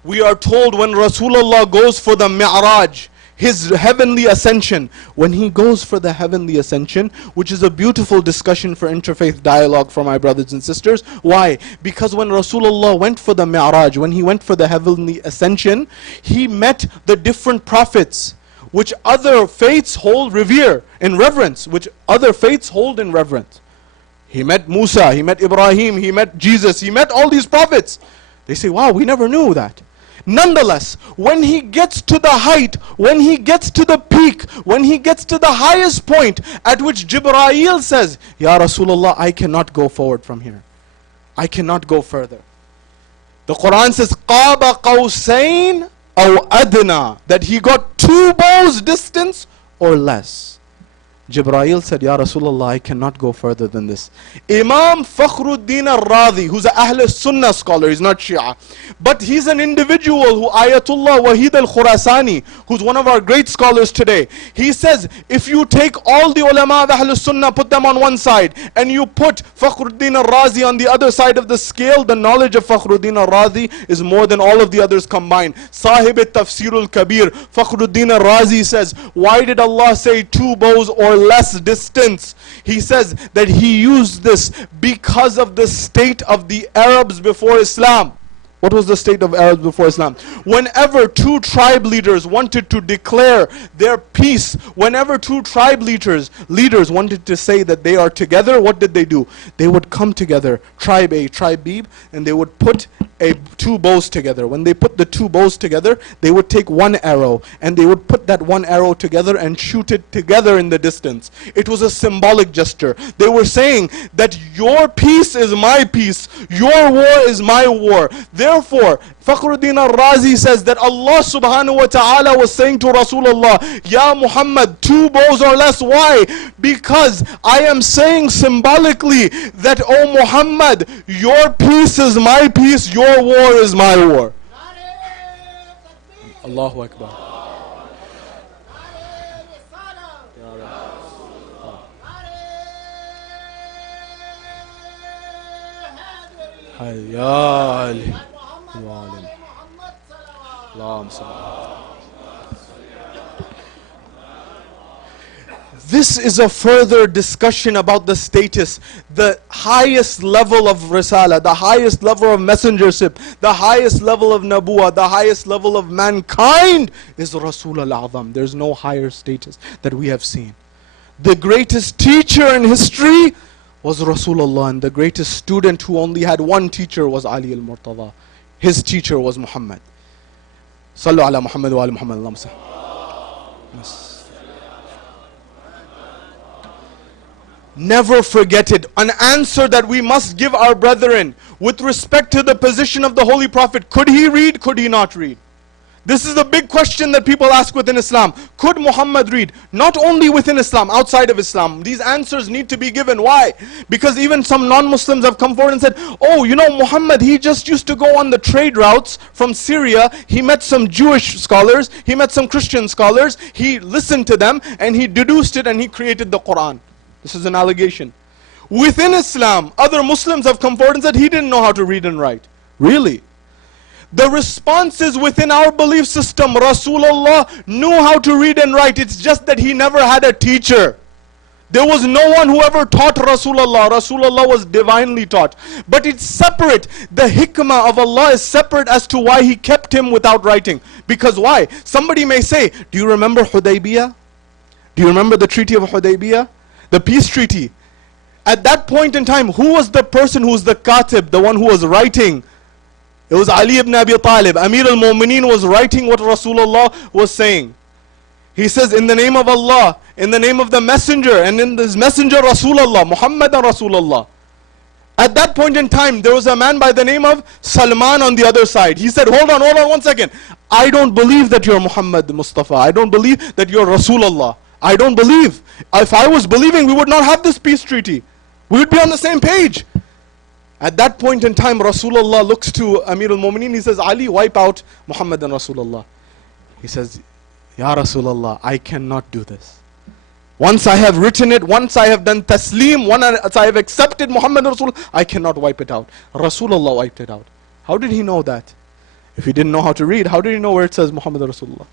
We are told when Rasulullah goes for the Mi'raj, his heavenly ascension, when he goes for the heavenly ascension, which is a beautiful discussion for interfaith dialogue for my brothers and sisters. Why? Because when Rasulullah went for the Mi'raj, when he went for the heavenly ascension, he met the different prophets, which other faiths hold revere, in reverence, which other faiths hold in reverence. He met Musa, he met Ibrahim, he met Jesus, he met all these prophets. They say, wow, we never knew that. Nonetheless, when he gets to the height, when he gets to the peak, when he gets to the highest point, at which Jibreel says, Ya Rasulullah, I cannot go forward from here. I cannot go further. The Quran says, قَابَ قَوْسَيْن أَوْ أَدْنَى, that he got 2 bows distance or less. Jibreel said, Ya Rasulullah, I cannot go further than this. Imam Fakhruddin al-Razi, who's an Ahl Sunnah scholar, he's not Shia, but he's an individual who Ayatullah Wahid al-Khurasani, who's one of our great scholars today. He says, if you take all the ulama of Ahl Sunnah, put them on one side, and you put Fakhruddin al-Razi on the other side of the scale, the knowledge of Fakhruddin al-Razi is more than all of the others combined. Sahib al-Tafsir al-Kabir, Fakhruddin al-Razi says, why did Allah say 2 bows or less distance? He says that he used this because of the state of the Arabs before Islam. What was the state of Arabs before Islam? Whenever 2 tribe leaders wanted to declare their peace, whenever 2 tribe leaders wanted to say that they are together, what did they do? They would come together, tribe A, tribe B, and they would put 2 bows together. When they put the 2 bows together, they would take 1 arrow, and they would put that 1 arrow together and shoot it together in the distance. It was a symbolic gesture. They were saying that your peace is my peace, your war is my war. Therefore, Fakhruddin al-Razi says that Allah subhanahu wa ta'ala was saying to Rasulullah, Ya Muhammad, 2 bows or less. Why? Because I am saying symbolically that, O Muhammad, your peace is my peace, your war is my war. Allahu Akbar. Ya Ali. This is a further discussion about the status, the highest level of Risala, the highest level of messengership, the highest level of Nabuwa, the highest level of mankind is Rasul al-Azam. There's no higher status that we have seen. The greatest teacher in history was Rasulullah, and the greatest student who only had 1 teacher was Ali al-Murtada. His teacher was Muhammad. Sallu ala Muhammad wa ala Muhammad. Never forget it. An answer that we must give our brethren with respect to the position of the Holy Prophet. Could he read? Could he not read? This is the big question that people ask within Islam. Could Muhammad read? Not only within Islam, outside of Islam. These answers need to be given. Why? Because even some non-Muslims have come forward and said, oh, you know, Muhammad, he just used to go on the trade routes from Syria. He met some Jewish scholars. He met some Christian scholars. He listened to them and he deduced it and he created the Quran. This is an allegation. Within Islam, other Muslims have come forward and said he didn't know how to read and write. Really? The response is within our belief system. Rasulullah knew how to read and write. It's just that he never had a teacher. There was no one who ever taught Rasulullah. Rasulullah was divinely taught. But it's separate. The hikmah of Allah is separate as to why he kept him without writing. Because why? Somebody may say, do you remember Hudaybiyah? Do you remember the treaty of Hudaybiyah? The peace treaty. At that point in time, who was the person who was the katib, the one who was writing? It was Ali ibn Abi Talib. Amir al-Mu'mineen was writing what Rasulullah was saying. He says, in the name of Allah, in the name of the messenger, and in this messenger Rasulullah, Muhammad and Rasulullah. At that point in time, there was a man by the name of Salman on the other side. He said, hold on 1 second. I don't believe that you're Muhammad Mustafa. I don't believe that you're Rasulullah. I don't believe. If I was believing, we would not have this peace treaty. We would be on the same page. At that point in time, Rasulullah looks to Amir al-Mu'mineen. He says, Ali, wipe out Muhammad and Rasulullah. He says, Ya Rasulullah, I cannot do this. Once I have written it, once I have done taslim, once I have accepted Muhammad and Rasulullah, I cannot wipe it out. Rasulullah wiped it out. How did he know that? If he didn't know how to read, how did he know where it says Muhammad and Rasulullah?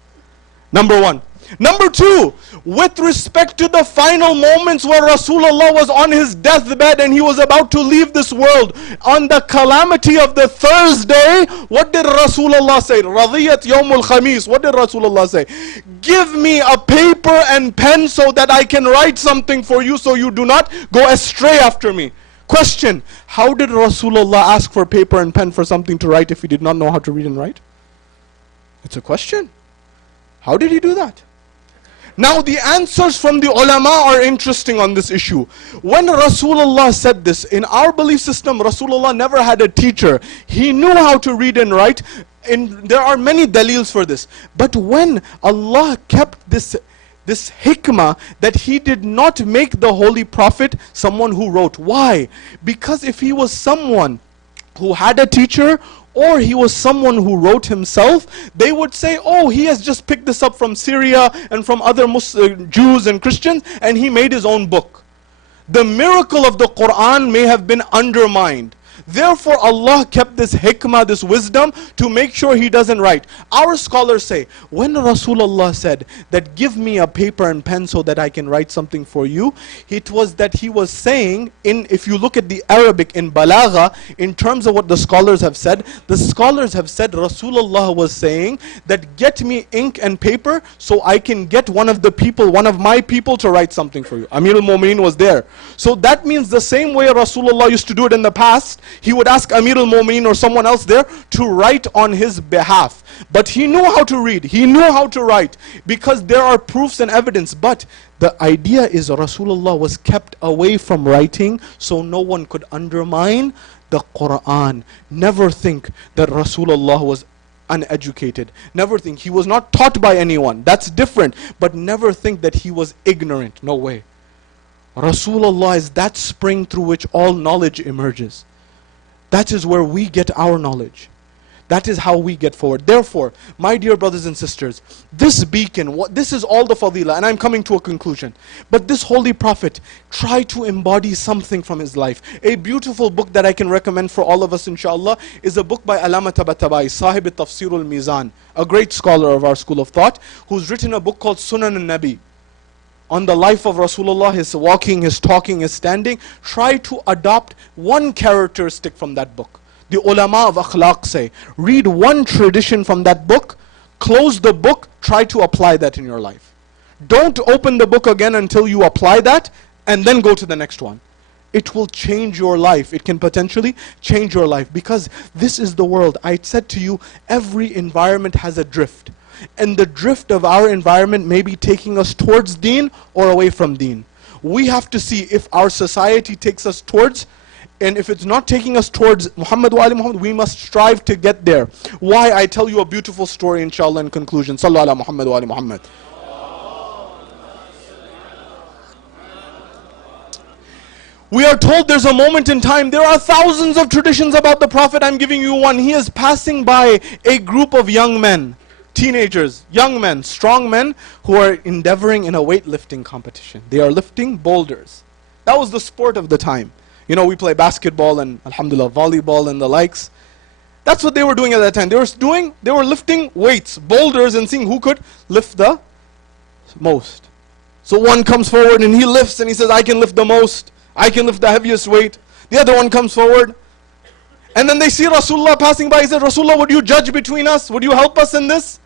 Number one. Number two, with respect to the final moments where Rasulullah was on his deathbed and he was about to leave this world, on the calamity of the Thursday, what did Rasulullah say? Radiyat Yawmul Khamis. What did Rasulullah say? Give me a paper and pen so that I can write something for you so you do not go astray after me. Question, how did Rasulullah ask for paper and pen for something to write if he did not know how to read and write? It's a question. How did he do that? Now the answers from the ulama are interesting on this issue. When Rasulullah said this, in our belief system, Rasulullah never had a teacher. He knew how to read and write. And there are many dalils for this. But when Allah kept this hikmah that he did not make the Holy Prophet someone who wrote. Why? Because if he was someone who had a teacher, or he was someone who wrote himself, they would say, oh, he has just picked this up from Syria and from other Jews and Christians, and he made his own book. The miracle of the Quran may have been undermined. Therefore, Allah kept this hikmah, this wisdom, to make sure he doesn't write. Our scholars say, when Rasulullah said that give me a paper and pen so that I can write something for you, it was that he was saying, if you look at the Arabic in Balagha, in terms of what the scholars have said, the scholars have said Rasulullah was saying that get me ink and paper so I can get one of my people to write something for you. Amir al-Mu'mineen was there. So that means the same way Rasulullah used to do it in the past, he would ask Amir al-Mu'mineen or someone else there to write on his behalf. But he knew how to read, he knew how to write, because there are proofs and evidence. But the idea is Rasulullah was kept away from writing so no one could undermine the Quran. Never think that Rasulullah was uneducated. Never think he was not taught by anyone. That's different. But never think that he was ignorant. No way. Rasulullah is that spring through which all knowledge emerges. That is where we get our knowledge. That is how we get forward. Therefore, my dear brothers and sisters, this beacon, this is all the fadila, and I'm coming to a conclusion. But this Holy Prophet tried to embody something from his life. A beautiful book that I can recommend for all of us, inshallah, is a book by Allama Tabatabai, Sahib Tafsirul Mizan, a great scholar of our school of thought, who's written a book called Sunan al-Nabi, on the life of Rasulullah, his walking, his talking, his standing. Try to adopt one characteristic from that book. The ulama of akhlaq say, read one tradition from that book, close the book, try to apply that in your life. Don't open the book again until you apply that, and then go to the next one. It will change your life. It can potentially change your life, because this is the world. I said to you, every environment has a drift. And the drift of our environment may be taking us towards deen or away from deen. We have to see if our society takes us towards, and if it's not taking us towards Muhammad wa ali Muhammad, we must strive to get there. Why? I tell you a beautiful story, inshallah, in conclusion. Sallu ala Muhammad wa ali Muhammad. We are told there's a moment in time, there are thousands of traditions about the Prophet. I'm giving you one. He is passing by a group of young men, teenagers, young men, strong men, who are endeavoring in a weightlifting competition. They are lifting boulders. That was the sport of the time. You know, we play basketball and alhamdulillah volleyball and the likes. That's what they were doing at that time. They were lifting weights, boulders, and seeing who could lift the most. So one comes forward and he lifts and he says, I can lift the most, I can lift the heaviest weight. The other one comes forward, and then they see Rasulullah passing by. He said, Rasulullah, would you judge between us? Would you help us in this?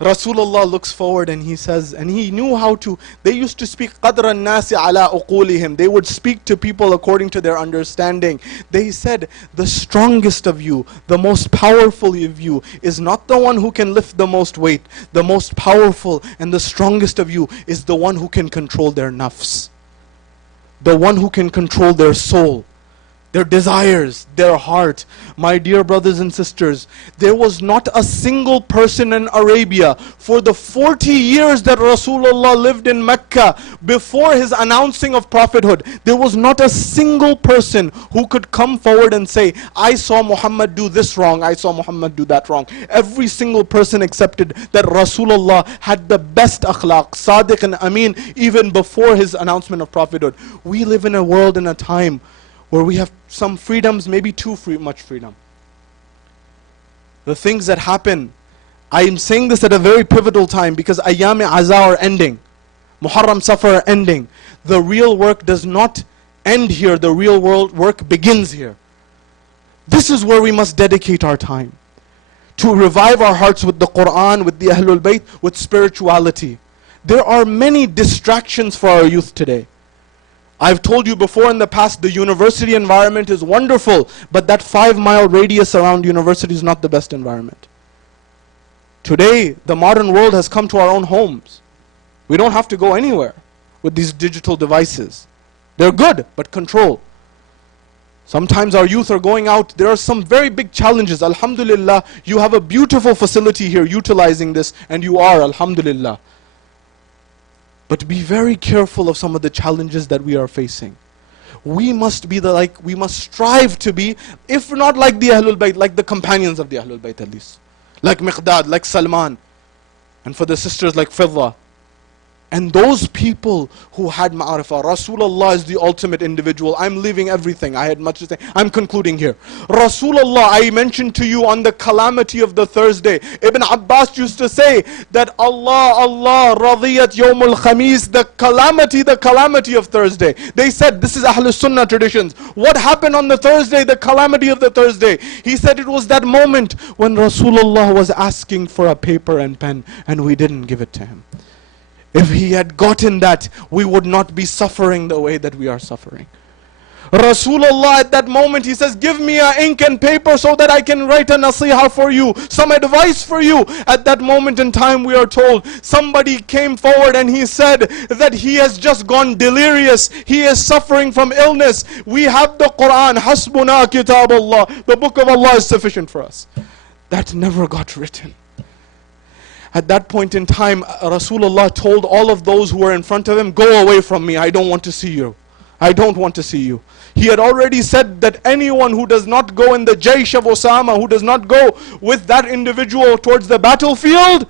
Rasulullah looks forward and he says, and he knew how to, they used to speak qadra nasi ala uqulihim. They would speak to people according to their understanding. They said, the strongest of you, the most powerful of you, is not the one who can lift the most weight. The most powerful and the strongest of you is the one who can control their nafs, the one who can control their soul. their desires, their heart. My dear brothers and sisters, there was not a single person in Arabia for the 40 years that Rasulullah lived in Mecca before his announcing of prophethood. There was not a single person who could come forward and say, I saw Muhammad do this wrong, I saw Muhammad do that wrong. Every single person accepted that Rasulullah had the best akhlaq, sadiq and ameen, even before his announcement of prophethood. We live in a world and a time where we have some freedoms, maybe too much freedom. The things that happen, I am saying this at a very pivotal time because Ayyam-e Aza are ending. Muharram Safar are ending. The real work does not end here, the real world work begins here. This is where we must dedicate our time. To revive our hearts with the Quran, with the Ahlul Bayt, with spirituality. There are many distractions for our youth today. I've told you before in the past, the university environment is wonderful, but that 5-mile radius around university is not the best environment. Today, the modern world has come to our own homes. We don't have to go anywhere with these digital devices. They're good, but control. Sometimes our youth are going out. There are some very big challenges. Alhamdulillah, you have a beautiful facility here utilizing this, and you are, alhamdulillah. But be very careful of some of the challenges that we are facing. We must be we must strive to be, if not like the Ahlul Bayt, like the companions of the Ahlul Bayt at least. Like Miqdad, like Salman. And for the sisters like Fidda. And those people who had ma'arifah. Rasulullah is the ultimate individual. I'm leaving everything. I had much to say. I'm concluding here. Rasulullah, I mentioned to you on the calamity of the Thursday. Ibn Abbas used to say that Allah radiyat yawmul khamis, the calamity of Thursday. They said, this is Ahlul Sunnah traditions. What happened on the Thursday, the calamity of the Thursday? He said it was that moment when Rasulullah was asking for a paper and pen and we didn't give it to him. If he had gotten that, we would not be suffering the way that we are suffering. Rasulullah at that moment, he says, give me an ink and paper so that I can write a nasihah for you, some advice for you. At that moment in time, we are told, somebody came forward and he said that he has just gone delirious. He is suffering from illness. We have the Quran, Hasbuna Kitab Allah. The book of Allah is sufficient for us. That never got written. At that point in time, Rasulullah told all of those who were in front of him, go away from me, I don't want to see you. I don't want to see you. He had already said that anyone who does not go in the Jaysh of Osama, who does not go with that individual towards the battlefield,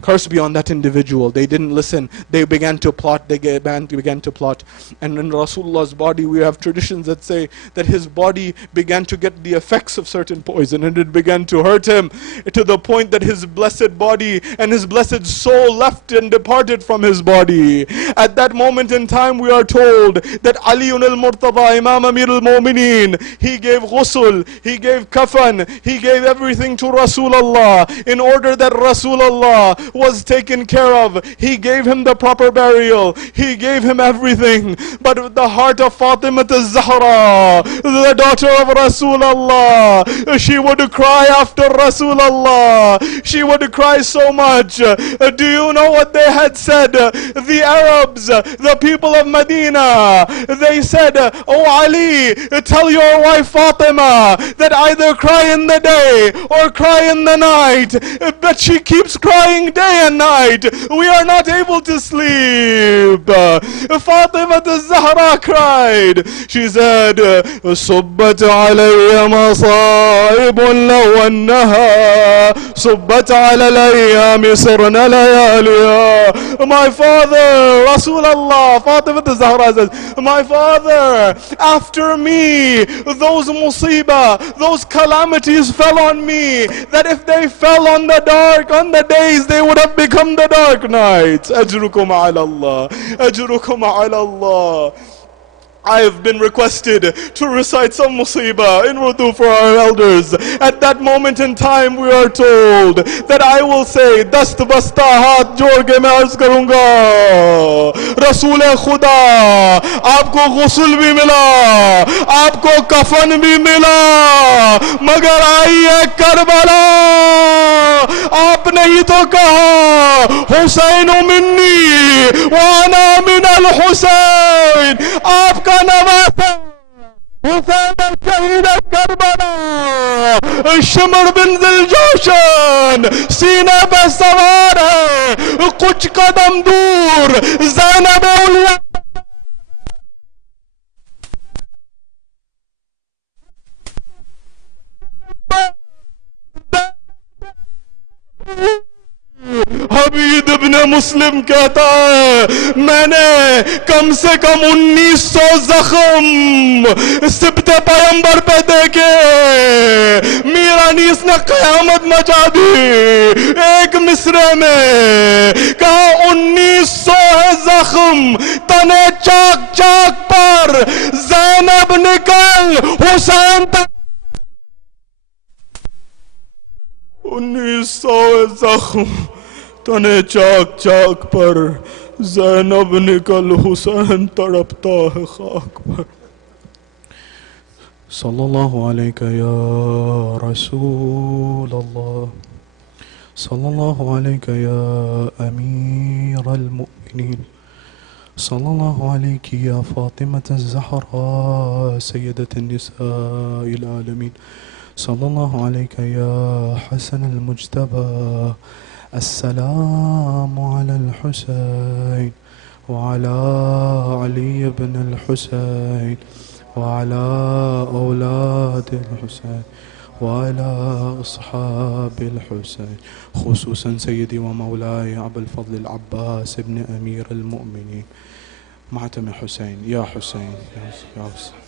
curse be on that individual. They didn't listen. They began to plot. began to plot. And in Rasulullah's body, we have traditions that say that his body began to get the effects of certain poison, and it began to hurt him to the point that his blessed body and his blessed soul left and departed from his body. At that moment in time, we are told that Ali al-Murtada, Imam Amir al-Mu'mineen, he gave ghusl, he gave kafan, he gave everything to Rasulullah in order that Rasulullah was taken care of. He gave him the proper burial. He gave him everything. But the heart of Fatima al-Zahra, the daughter of Rasulullah, she would cry after Rasulullah. She would cry so much. Do you know what they had said? The Arabs, the people of Medina, they said, oh Ali, tell your wife Fatima that either cry in the day or cry in the night. But she keeps crying day and night. We are not able to sleep. Fatima al-Zahra cried. She said, صُبَّتْ عَلَيَّ مَصَائِبٌ لَوْ أَنَّهَا صُبَّتْ عَلَى الْأَيَّامِ صِرْنَ لَيَالِيَا. My father, Rasulullah, Fatima al-Zahra says, my father, after me, those musibah, those calamities fell on me, that if they fell on the dark, on the days, they would have become the dark nights. Ajrukum ala Allah. Ajrukum ala Allah. I have been requested to recite some musibah in Urdu for our elders. At that moment in time, we are told that I will say, Dast basta hath jod ke main arz karunga, Rasool Khuda, aapko ghusl bhi mila, aapko kafan bhi mila, magar aayi hai Karbala, aapne hi to kaha, Husainu minni, wa ana min al-Husain, aapka नवासा حسين شهيد كربلاء الشمر بن ذي الجوشن सीने पे सवार है कुछ कदम दूर ज़ैनब औलिया हबीब इब्ने मुस्लिम कहता है मैंने कम से कम 1900 जख्म सिबते पैगंबर पे देखे। मीर अनीस ने कयामत मचा दी एक मिसरे में, कहा 1900 है जख्म तने चाक चाक पर, ज़ैनब निकल हुसैन तक 1900 जख्म तने चाक चाक पर, ज़ैनब निकल हुसैन तड़पता है खाक पर। सल्लल्लाहु अलैका या रसूल अल्लाह, सल्लल्लाहु अलैका या अमीर अल-मुमिनीन, सल्लल्लाहु अलैकी या फातिमत ज़हरा सय्यदत निसाइल आलमीन, सल्लल्लाहु अलैका या हसन अल-मुज्तबा, अस्सलामु अलल हुसैन व अला अली इब्न अल हुसैन व अला औलाद अल हुसैन व अला अस्हाबिल हुसैन, खुसूसन सय्यदी व मौलाय अबुल फज़ल अल अब्बास इब्न अमीर अल मुमिनीन मातम हुसैन या हुसैन या हुसैन।